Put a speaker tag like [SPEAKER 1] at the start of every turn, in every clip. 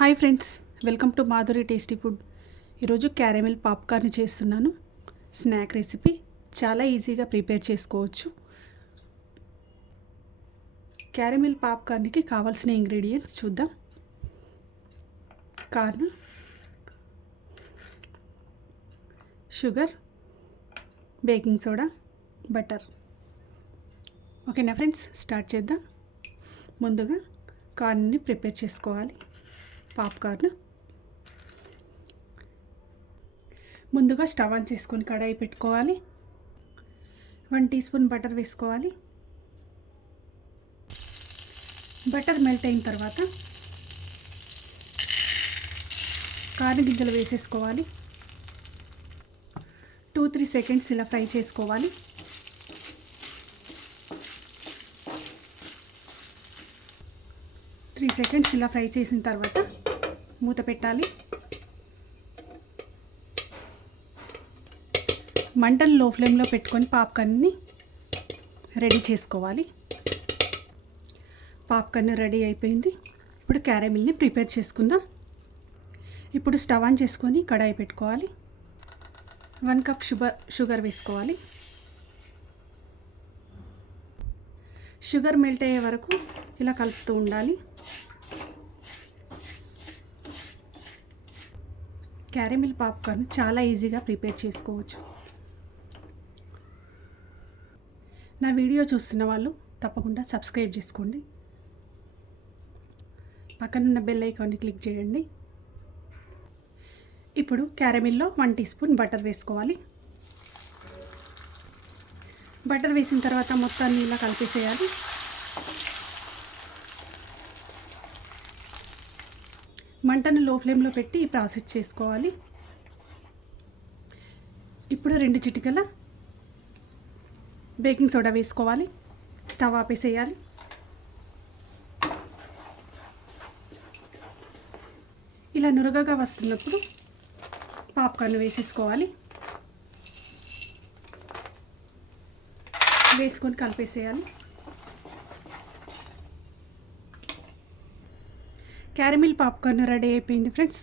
[SPEAKER 1] Hi friends welcome to Madhuri tasty food. ఈరోజు caramel popcorn చేస్తున్నాను. Snack recipe చాలా ఈజీగా ప్రిపేర్ చేసుకోవచ్చు. క్యారమిల్ పాప్కార్న్కి కావాల్సిన ఇంగ్రీడియంట్స్ చూద్దాం. Corn sugar baking soda butter. ఓకేనా ఫ్రెండ్స్ స్టార్ట్ చేద్దాం. ముందుగా కార్న్ని ప్రిపేర్ చేసుకోవాలి. పాప్కార్న్. ముందుగా స్టవ్ ఆన్ చేసుకొని కడాయి పెట్టుకోవాలి. వన్ టీ స్పూన్ బటర్ వేసుకోవాలి. బటర్ మెల్ట్ అయిన తర్వాత కార్న్ గింజలు వేసేసుకోవాలి. టూ త్రీ సెకండ్స్ ఇలా ఫ్రై చేసుకోవాలి. త్రీ సెకండ్స్ ఇలా ఫ్రై చేసిన తర్వాత మూత పెట్టాలి. మంటలు లో ఫ్లేమ్లో పెట్టుకొని పాప్కార్న్ని రెడీ చేసుకోవాలి. పాప్కార్న్ రెడీ అయిపోయింది. ఇప్పుడు క్యారమిల్ని ప్రిపేర్ చేసుకుందాం. ఇప్పుడు స్టవ్ ఆన్ చేసుకొని కడాయి పెట్టుకోవాలి. వన్ కప్ షుగర్ షుగర్ వేసుకోవాలి. షుగర్ మెల్ట్ అయ్యే వరకు ఇలా కలుపుతూ ఉండాలి. క్యారమిల్ పాప్కార్న్ చాలా ఈజీగా ప్రిపేర్ చేసుకోవచ్చు. నా వీడియో చూస్తున్న వాళ్ళు తప్పకుండా సబ్స్క్రైబ్ చేసుకోండి. పక్కనున్న బెల్ ఐకాన్ని క్లిక్ చేయండి. ఇప్పుడు క్యారమిల్లో వన్ టీ స్పూన్ బటర్ వేసుకోవాలి. బటర్ వేసిన తర్వాత మొత్తాన్ని ఇలా కలిపేసేయాలి. మంటను లో ఫ్లేమ్లో పెట్టి ఈ ప్రాసెస్ చేసుకోవాలి. ఇప్పుడు రెండు చిటికల బేకింగ్ సోడా వేసుకోవాలి. స్టవ్ ఆపేసేయాలి. ఇలా నురగగా వస్తున్నప్పుడు పాప్కార్న్ వేసేసుకోవాలి. వేసుకొని కలిపేసేయాలి. క్యారమిల్ పాప్కార్న్ రెడీ అయిపోయింది ఫ్రెండ్స్.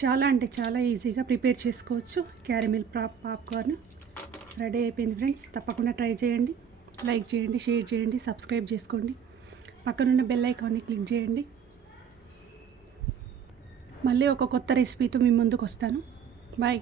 [SPEAKER 1] చాలా అంటే చాలా ఈజీగా ప్రిపేర్ చేసుకోవచ్చు. క్యారమిల్ పాప్ పాప్కార్న్ రెడీ అయిపోయింది ఫ్రెండ్స్. తప్పకుండా ట్రై చేయండి. లైక్ చేయండి షేర్ చేయండి సబ్స్క్రైబ్ చేసుకోండి. పక్కనున్న బెల్ ఐకాన్ని క్లిక్ చేయండి. మళ్ళీ ఒక కొత్త రెసిపీతో మీ ముందుకు వస్తాను. బాయ్.